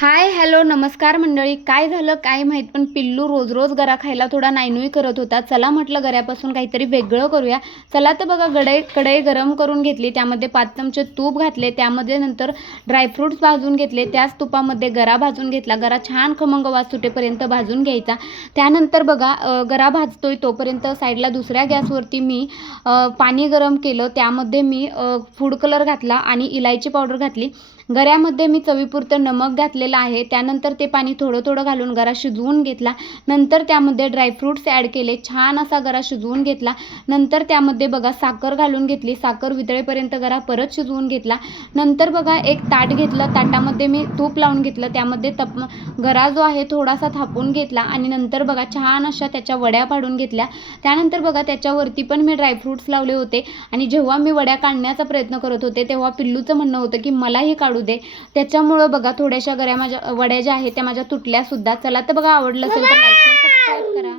Hi hello नमस्कार मंडळी. काय झालं काय माहीत पण पिल्लू रोज रोज गरा खायला थोडा नायनोई करत होता. चला म्हटलं गऱ्यापासून काहीतरी वेगळं करूया. चला तर बघा कढई गरम करून घेतली, त्यामध्ये 5 चमचे तूप घातले, त्यामध्ये नंतर ड्रायफ्रूट्स भाजून घेतले, त्याच तुपामध्ये गरा भाजून घेतला. गरा छान खमंग वास सुटेपर्यंत भाजून घ्यायचा. त्यानंतर बघा गरा भाजतोय तोपर्यंत साईडला दुसऱ्या गॅसवरती मी पाणी गरम केलं, त्यामध्ये मी फूड कलर घातला आणि इलायची पावडर घातली. गऱ्यामध्ये मी चवीपुरतं नमक घातलेलं आहे. त्यानंतर ते पाणी थोडं थोडं घालून गरा शिजवून घेतला. नंतर त्यामध्ये ड्रायफ्रूट्स ॲड केले, छान असा गरा शिजवून घेतला. नंतर त्यामध्ये बघा साखर घालून घेतली, साखर वितळेपर्यंत गरा परत शिजवून घेतला. नंतर बघा एक ताट घेतलं, ताटामध्ये मी तूप लावून घेतलं, त्यामध्ये गरा जो आहे थोडासा थापून घेतला आणि नंतर बघा छान अशा त्याच्या वड्या पाडून घेतल्या. त्यानंतर बघा त्याच्यावरती पण मी ड्रायफ्रूट्स लावले होते आणि जेव्हा मी वड्या काढण्याचा प्रयत्न करत होते तेव्हा पिल्लूचं म्हणणं होतं की मलाही काढू दे. त्याच्यामुळं बघा थोड्याशा वड्या ज्या आहेत त्या माझ्या तुटल्या सुद्धा. चला तर बघा आवडलं असेल तर लाईक शेअर सबस्क्राईब करा.